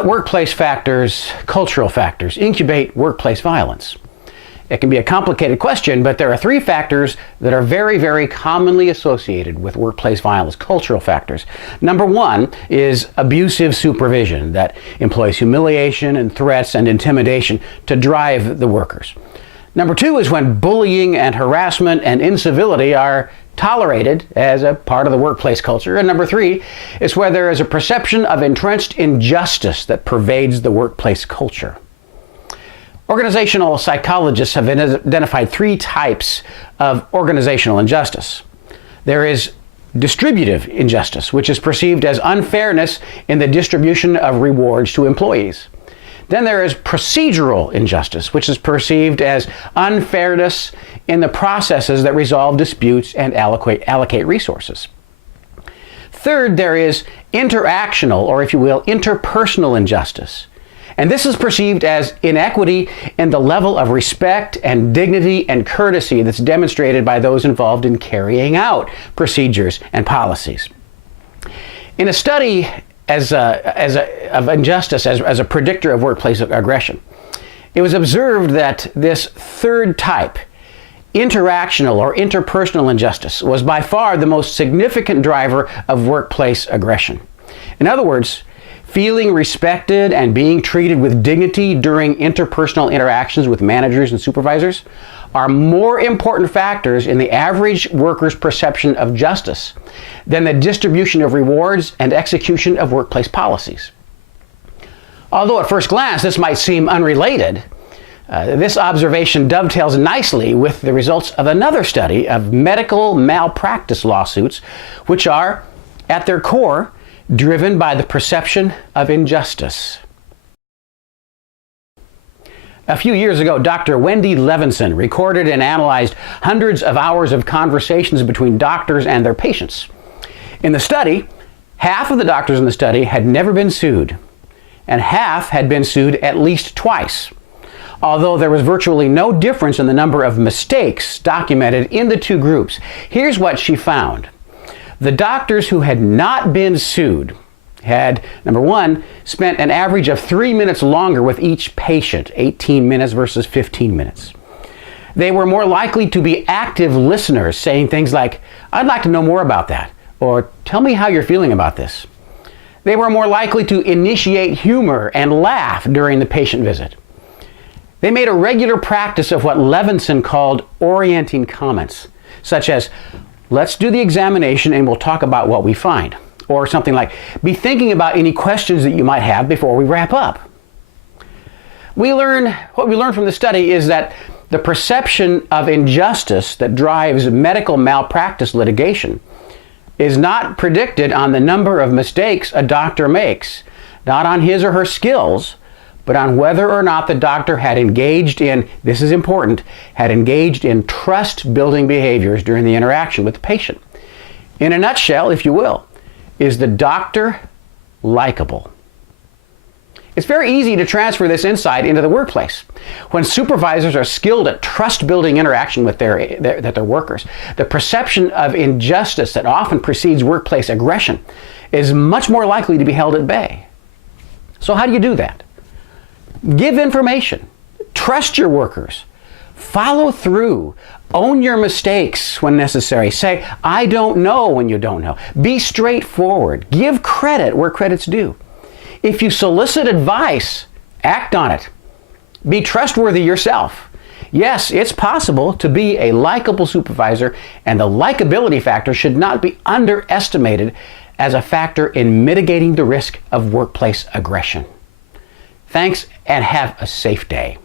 What workplace factors, cultural factors, incubate workplace violence? It can be a complicated question, but there are three factors that are very, very commonly associated with workplace violence, cultural factors. Number one is abusive supervision that employs humiliation and threats and intimidation to drive the workers. Number two is when bullying and harassment and incivility are tolerated as a part of the workplace culture. And number three is where there is a perception of entrenched injustice that pervades the workplace culture. Organizational psychologists have identified three types of organizational injustice. There is distributive injustice, which is perceived as unfairness in the distribution of rewards to employees. Then there is procedural injustice, which is perceived as unfairness in the processes that resolve disputes and allocate resources. Third, there is interactional, or if you will, interpersonal injustice. And this is perceived as inequity in the level of respect and dignity and courtesy that's demonstrated by those involved in carrying out procedures and policies. In a study of injustice as a predictor of workplace aggression, it was observed that this third type, interactional or interpersonal injustice, was by far the most significant driver of workplace aggression. In other words, feeling respected and being treated with dignity during interpersonal interactions with managers and supervisors are more important factors in the average worker's perception of justice than the distribution of rewards and execution of workplace policies. Although at first glance this might seem unrelated, this observation dovetails nicely with the results of another study of medical malpractice lawsuits, which are, at their core, driven by the perception of injustice. A few years ago, Dr. Wendy Levinson recorded and analyzed hundreds of hours of conversations between doctors and their patients. In the study, half of the doctors in the study had never been sued, and half had been sued at least twice, although there was virtually no difference in the number of mistakes documented in the two groups. Here's what she found. The doctors who had not been sued had, number one, spent an average of 3 minutes longer with each patient, 18 minutes versus 15 minutes. They were more likely to be active listeners, saying things like, "I'd like to know more about that," or "Tell me how you're feeling about this." They were more likely to initiate humor and laugh during the patient visit. They made a regular practice of what Levinson called orienting comments, such as, "Let's do the examination and we'll talk about what we find." Or something like, "Be thinking about any questions that you might have before we wrap up." What we learned from the study is that the perception of injustice that drives medical malpractice litigation is not predicted on the number of mistakes a doctor makes, not on his or her skills, but on whether or not the doctor had engaged in, this is important, had engaged in trust-building behaviors during the interaction with the patient. In a nutshell, if you will, is the doctor likable? It's very easy to transfer this insight into the workplace. When supervisors are skilled at trust-building interaction with their workers, the perception of injustice that often precedes workplace aggression is much more likely to be held at bay. So how do you do that? Give information. Trust your workers. Follow through. Own your mistakes when necessary. Say, "I don't know," when you don't know. Be straightforward. Give credit where credit's due. If you solicit advice, act on it. Be trustworthy yourself. Yes, it's possible to be a likable supervisor, and the likability factor should not be underestimated as a factor in mitigating the risk of workplace aggression. Thanks, and have a safe day.